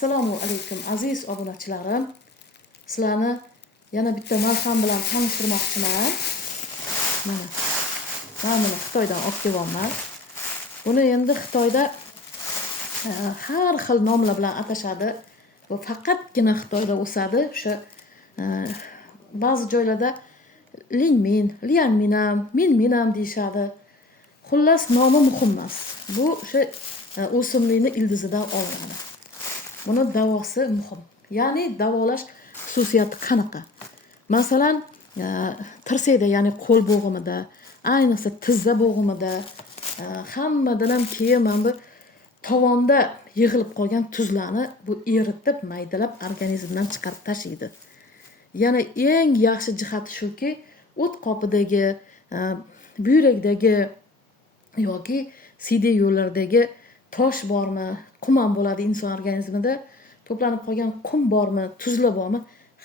Assalomu alaykum aziz obunachilarim. Sizlarni yana bitta malham bilan tanishtirmoqchiman. Mana. Men buni Xitoydan olib kelganman. Buni endi Xitoyda har xil nomlar bilan atashadi. Bu faqatgina Xitoyda o'sadi. O'sha ba'zi joylarda lingmin, liangminam, minminam deyshadi. Xullas nomi muhim emas. Bu o'sha o'simlikni ildizidan olinadi. Buni davosi muhim. Ya'ni davolash xususiyati qanaqa? Masalan, tirsakda, ya'ni qo'l bo'g'imida, ayniqsa tizza bo'g'imida, hammadan ham keyin mana bu tovonda yig'ilib qolgan tuzlarni bu eritib, maydalab organizmdan chiqarib tashlaydi. Yana eng yaxshi jihati shuki, o't qopidagi, buyrakdagi yoki siydik yo'llardagi tosh bormi, qum ham bo'ladi inson organizmida, to'planib qolgan qum bormi, tuzlar bormi,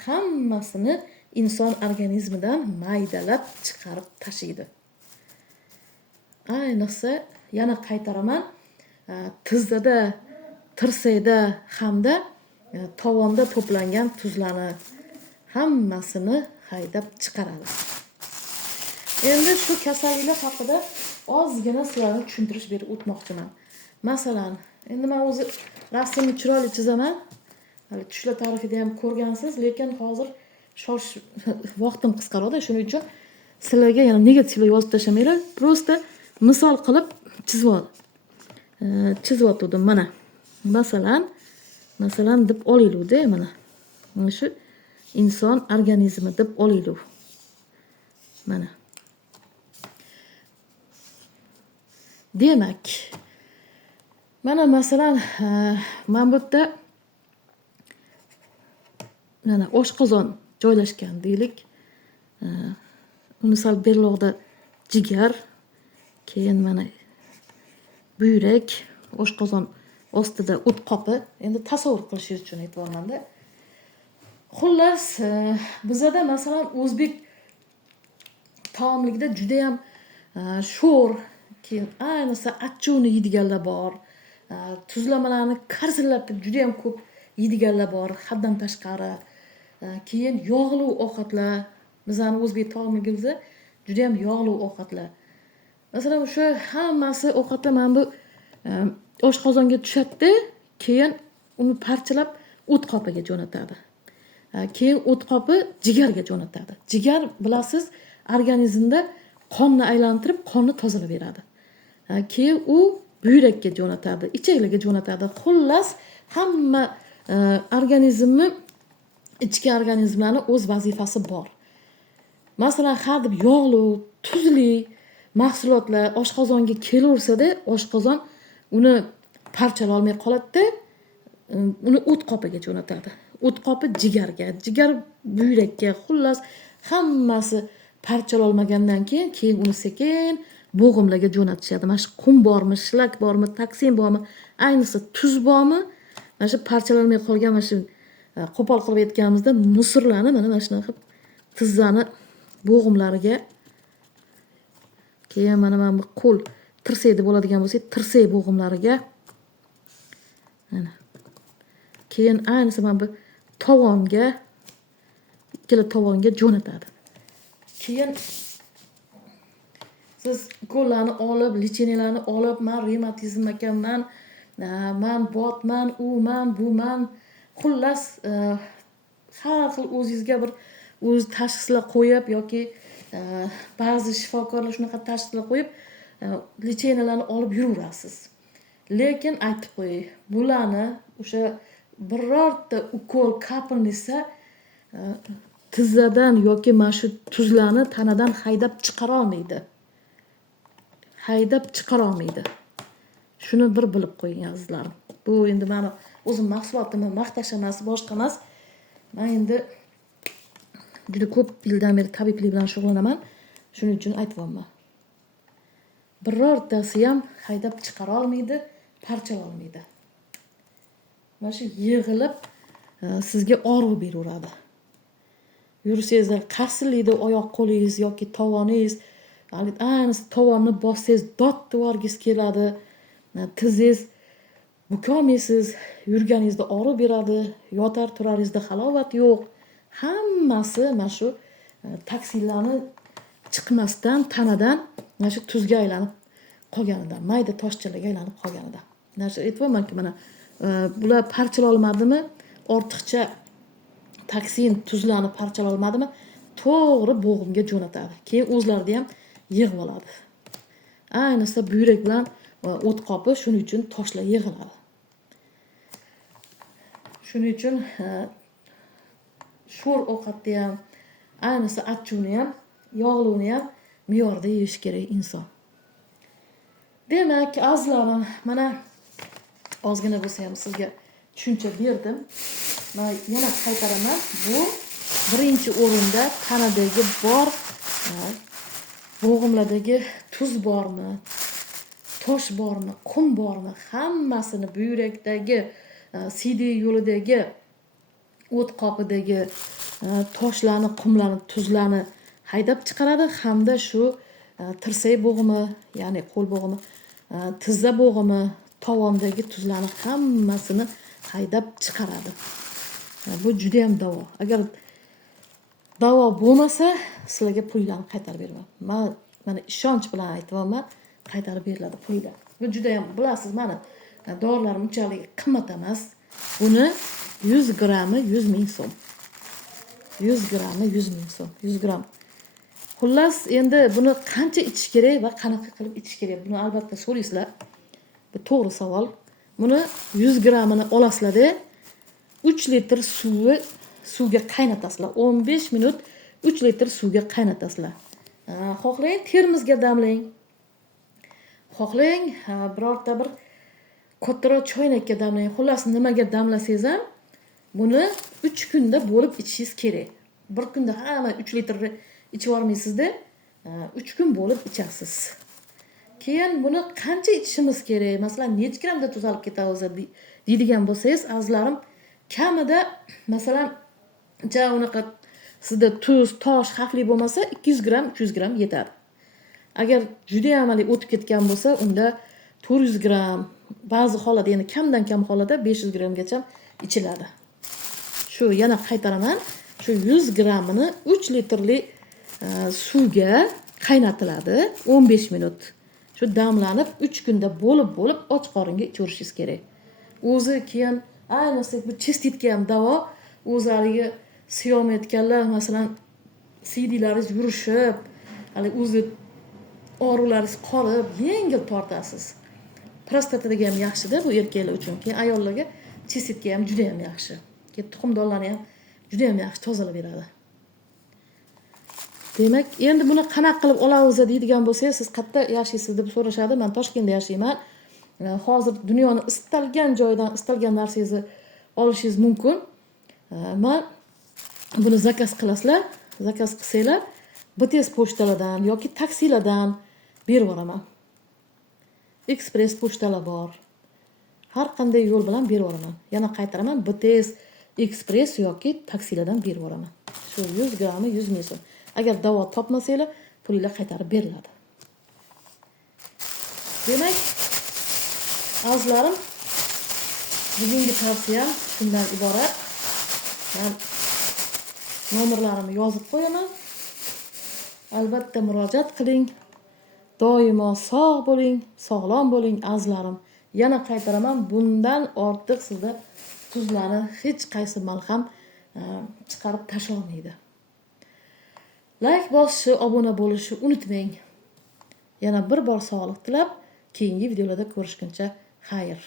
hammasini inson organizmidan maydalab chiqarib tashlaydi. Ayniqsa, yana qaytaraman, tizzada, tirsakda hamda tovonda to'plangan tuzlarni hammasini haydab chiqaradi. Endi shu kasalliklar haqida ozgina sizlarga tushuntirish berib o'tmoqchiman. Masalan, endi men o'zi rasmni chiroyli chizaman. Hali tushlar tarixida ham ko'rgansiz, lekin hozir vaqtim qisqaradi. Shuning uchun sizlarga yana negativlar yozib tashlamayman. Prosta misol qilib chizib mana. Masalan deb olaylik-da, mana. Mana shu inson organizmi deb olaylik. Mana. Demak, mana masalan, mana bu yerda mana oshqozon joylashgan deylik. Misol berloqda jigar, keyin mana buyrak, oshqozon ostida o't qopi. Endi tasavvur qilishingiz uchun aytibman-da. Xullas, bizda masalan o'zbek taomligida juda ham sho'r, keyin ayniqsa achchuvni yeydiganlar bor. Tuzlamalarni qarsillatib juda ham ko'p yeydiganlar bor, haddan tashqari. Keyin yog'li ovqatlar, bizning o'zbek taomligimizda juda ham yog'li ovqatlar. Masalan, o'sha hammasi ovqatlar mana bu oshqozonga tushadi, keyin uni parchalab o't qopiga jo'natadi. Keyin o't qopi jigarga jo'natadi. Jigar, bilasiz, organizmda qonni aylantirib, qonni tozalab beradi. Keyin u buyrakka jo'natadi, ichaklarga jo'natadi. Xullas, hamma organizmni, ichki organizmlarning o'z vazifasi bor. Masalan, har deb yog'li, tuzli mahsulotlar oshqozonga kelaversa-da, oshqozon uni parchalay olmay qoladi-da, uni o't qopiga jo'natadi. O't qopi jigarga, jigar buyrakka, xullas hammasi parchalay olmagandan keyin uni sekin bo'g'imlarga jo'natishadi. Mana shu qum bormi, shlak bormi, toksin bormi, ayniqsa tuz bormi, mana shu parchalanmay qolgan mana shu qo'pol qilib aytganimizda musorlarni mana shunaqa qilib tizzani bo'g'imlariga, keyin mana bu qo'l tirsakda bo'ladigan bo'lsa, tirsak bo'g'imlariga, mana. Keyin ayniqsa mana bu tovonga, ikkala tovonga jo'natadi. Keyin siz ukollarni olib, licheniyalarni olib, men revmatizm ekanman, men botman, uman, buman, xullas har xil o'zingizga bir o'z tashxislar qo'yib yoki ba'zi shifokorlar shunaqa tashxislar qo'yib licheniyalarni olib yuraverasiz. Lekin aytib qo'yay, bularni o'sha birorta ukol kapilnisa tizzadan yoki mana shu tuzlarni tanadan haydab chiqara olmaydi. Shuni bir bilib qo'ying azizlarim. Bu endi meni o'zim mahsulotimni maqtash emas, boshqa emas. Men endi juda ko'p yildan beri tabiblik bilan shug'ullanaman. Shuning uchun aytibman. Birortasi ham haydab chiqara olmaydi, parchalay olmaydi. Mana shu yig'ilib sizga og'riq beraveradi. Yursangizda qarsillaydi oyoq qo'lingiz yoki tovoningiz, ayniqsa tovonni bossangiz dod devorgingiz keladi. Tizzingiz bukolmaysiz, yurganingizda og'riq beradi, yotar turaringizda halovat yo'q. Hammasi mana shu toksinlarni chiqmasdan tanadan mana shu tuzga aylanib qolganidan, mayda toshchalarga aylanib qolganidan. Mana shu aytibmanki, mana bular parchalolmadimi, ortiqcha toksin tuzlarni parchalolmadimi, to'g'ri bo'g'imga jo'natadi. Keyin o'zlarida ham yig'ib oladi. Ayniqsa buyrak bilan o't qopi shuning uchun toshlar yig'iladi. Shuning uchun sho'r ovqatni ham, ayniqsa achchuvni ham, yog'lini ham me'yorida yeyish kerak inson. Demak, azizlarim, mana ozgina bo'lsa ham sizga tushuncha berdim. Men yana qaytaraman. Bu birinchi o'rinda tanadagi bor bo'g'imlardagi tuz bormi, tosh bormi, qum bormi, hammasini buyrakdagi, siydik yo'lidagi, o't qopidagi toshlarni, qumlarni, tuzlarni haydab chiqaradi hamda shu tirsak bo'g'imi, ya'ni qo'l bo'g'imi, tizza bo'g'imi, tovondagi tuzlarni hammasini haydab chiqaradi. Bu juda ham davo. Agar davo bo'lmasa, sizlarga pullarni qaytarib beraman. Men mana ishonch bilan aytaman, qaytarib beriladi pullar. Bu juda ham bilasiz, mana dorilarim unchalik qimmat emas. Buni 100 grammi 100 ming so'm. 100 grammi 100 ming so'm. 100 gram. Xullas, endi buni qancha ichish kerak va qanaqa qilib ichish kerak? Buni albatta so'raysizlar. Bu to'g'ri savol. Buni 100 grammini olasizlar-da, 3 litr suvga qaynatasizlar. 15 minut 3 litr suvga qaynatasizlar. Xohlang termosga damlang. Xohlang birorta bir kattaroq choynakka damlang. Xullas, nimaga damlasangiz ham buni 3 kunda bo'lib ichishingiz kerak. Bir kunda hamma 3 litrni ichib olmaysizda, 3 kun bo'lib ichasiz. Keyin buni qancha ichishimiz kerak? Masalan, necha grammda tuz olib ketadi o'zi deydigan bo'lsangiz, azizlarim, kamida masalan, unaqa sizda tuz, tosh xavfli bo'lmasa 200 gram, 300 gram yetadi. Agar juda ham o'tib ketgan bo'lsa, unda 400 gram, ba'zi holatda, ya'ni kamdan kam holatda 500 gramgacha ichiladi. Shu yana qaytaraman, shu 100 grammini 3 litrli suvga qaynatiladi 15 minut. Shu damlanib 3 kunda bo'lib och qoringa ichaverishingiz kerak. O'zi keyin ayniqsa bu chestitga ham davo. O'zlariga siyom etganlar, masalan, siydilaringiz yurishib, hali o'zi og'riqlaringiz qolib, yengil tortasiz. Prostataga ham yaxshi-da bu erkaklar uchun. Keyin ayollarga chestitga ham juda ham yaxshi. Keyin tuxumdonlarni ham juda ham yaxshi tozalab beradi. Demak, endi buni qanaqa qilib olamiz deydigan bo'lsangiz, siz qayerda yashaysiz deb so'rashadi. Men Toshkentda yashayman. Hozir dunyoning istalgan joydan istalgan narsangizni olishingiz mumkin. Men buni zakaz qilasizlar. Zakaz qilsanglar, BTS pochtalardan yoki taksilardan berib yuboraman. Express pochtalar bor. Har qanday yo'l bilan berib yuboraman. Yana qaytaraman, BTS, Express yoki taksilardan berib yuboraman. Shu 100 grammi 100 ming so'm. Agar davo topmasanglar, pullar qaytarib beriladi. Demak, azizlarim, bugungi tavsiyam shundan iborat. Men nomerlarimni yozib qo'yaman. Albatta murojaat qiling. Doimo sog' bo'ling, sog'lom bo'ling azizlarim. Yana qaytaraman, bundan ortiq sizda tuzlarni hech qaysi malham chiqarib tashlolmaydi. Like bosishni, obuna bo'lishni unutmang. Yana bir bor sog'lik tilab, keyingi videolarda ko'rishguncha xayr.